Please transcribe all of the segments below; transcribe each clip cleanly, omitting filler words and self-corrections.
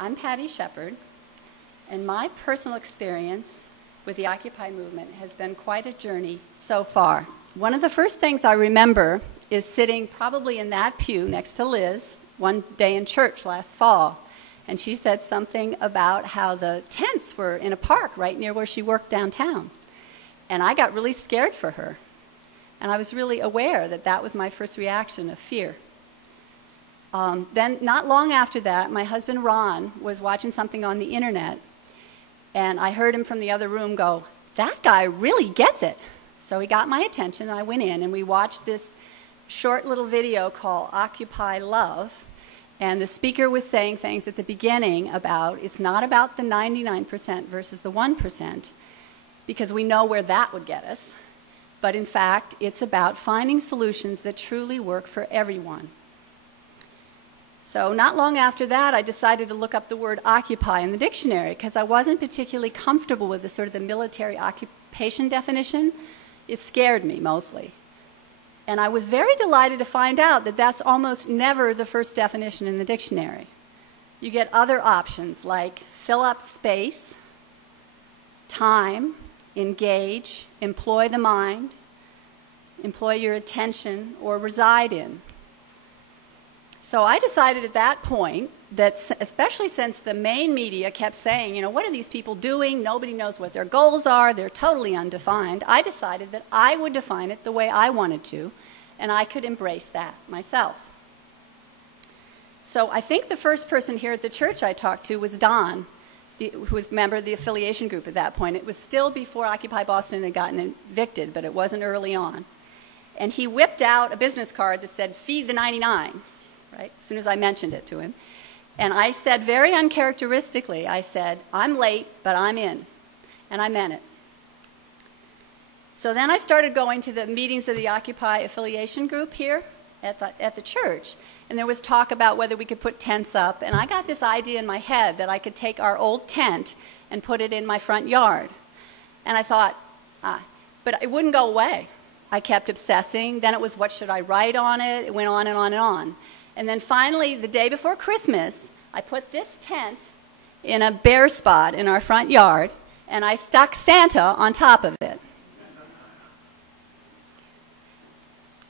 I'm Patty Shepard, and my personal experience with the Occupy movement has been quite a journey so far. One of the first things I remember is sitting probably in that pew next to Liz one day in church last fall, and she said something about how the tents were in a park right near where she worked downtown. And I got really scared for her, and I was really aware that that was my first reaction of fear. Then, not long after that, my husband Ron was watching something on the internet, and I heard him from the other room go, "That guy really gets it." So he got my attention, and I went in, and we watched this short little video called Occupy Love, and the speaker was saying things at the beginning about it's not about the 99% versus the 1%, because we know where that would get us, but in fact, it's about finding solutions that truly work for everyone. So not long after that, I decided to look up the word occupy in the dictionary because I wasn't particularly comfortable with the sort of the military occupation definition. It scared me mostly. And I was very delighted to find out that that's almost never the first definition in the dictionary. You get other options like fill up space, time, engage, employ the mind, employ your attention, or reside in. So I decided at that point that, especially since the main media kept saying, you know, what are these people doing? Nobody knows what their goals are. They're totally undefined. I decided that I would define it the way I wanted to, and I could embrace that myself. So I think the first person here at the church I talked to was Don, who was a member of the affiliation group at that point. It was still before Occupy Boston had gotten evicted, but it wasn't early on. And he whipped out a business card that said, "Feed the 99." Right? As soon as I mentioned it to him. And I said very uncharacteristically, I said, "I'm late, but I'm in." And I meant it. So then I started going to the meetings of the Occupy affiliation group here at the church. And there was talk about whether we could put tents up. And I got this idea in my head that I could take our old tent and put it in my front yard. And I thought, but it wouldn't go away. I kept obsessing. Then it was, what should I write on it? It went on and on and on. And then finally, the day before Christmas, I put this tent in a bare spot in our front yard, and I stuck Santa on top of it.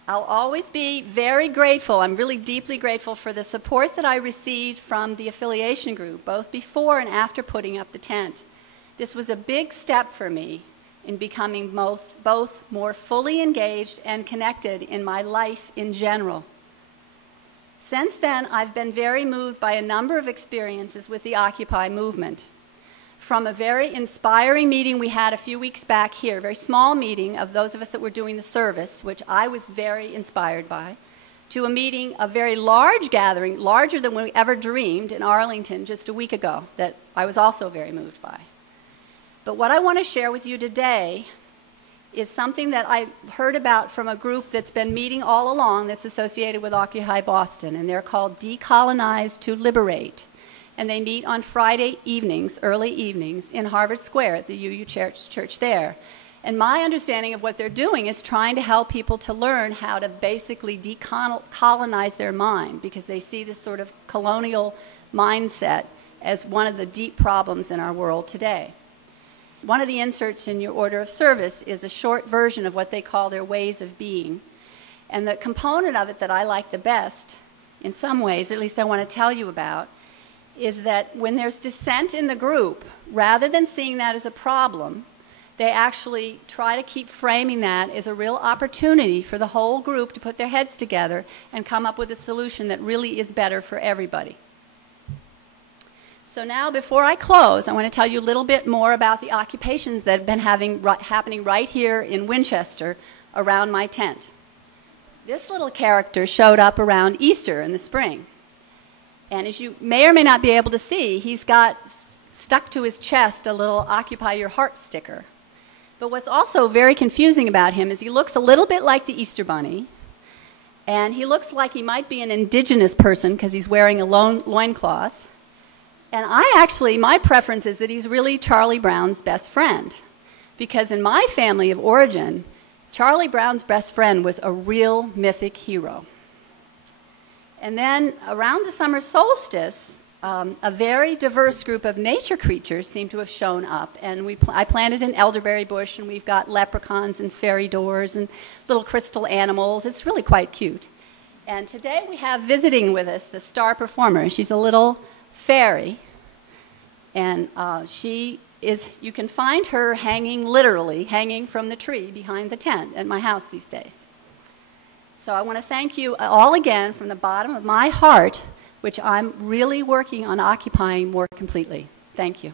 I'll always be very grateful. I'm really deeply grateful for the support that I received from the affiliation group, both before and after putting up the tent. This was a big step for me in becoming both more fully engaged and connected in my life in general. Since then, I've been very moved by a number of experiences with the Occupy movement. From a very inspiring meeting we had a few weeks back here, a very small meeting of those of us that were doing the service, which I was very inspired by, to a meeting, a very large gathering, larger than we ever dreamed, in Arlington just a week ago, that I was also very moved by. But what I want to share with you today is something that I heard about from a group that's been meeting all along that's associated with Occupy Boston, and they're called Decolonize to Liberate. And they meet on Friday evenings, early evenings, in Harvard Square at the UU Church there. And my understanding of what they're doing is trying to help people to learn how to basically decolonize their mind, because they see this sort of colonial mindset as one of the deep problems in our world today. One of the inserts in your order of service is a short version of what they call their ways of being. And the component of it that I like the best, in some ways, at least I want to tell you about, is that when there's dissent in the group, rather than seeing that as a problem, they actually try to keep framing that as a real opportunity for the whole group to put their heads together and come up with a solution that really is better for everybody. So now, before I close, I want to tell you a little bit more about the occupations that have been happening right here in Winchester around my tent. This little character showed up around Easter in the spring. And as you may or may not be able to see, he's got stuck to his chest a little Occupy Your Heart sticker. But what's also very confusing about him is he looks a little bit like the Easter Bunny, and he looks like he might be an indigenous person because he's wearing a loincloth. And my preference is that he's really Charlie Brown's best friend, because in my family of origin, Charlie Brown's best friend was a real mythic hero. And then around the summer solstice, a very diverse group of nature creatures seem to have shown up. And I planted an elderberry bush, and we've got leprechauns and fairy doors and little crystal animals. It's really quite cute. And today we have visiting with us the star performer. She's a little fairy, and you can find her literally hanging from the tree behind the tent at my house these days. So I want to thank you all again from the bottom of my heart, which I'm really working on occupying more completely. Thank you.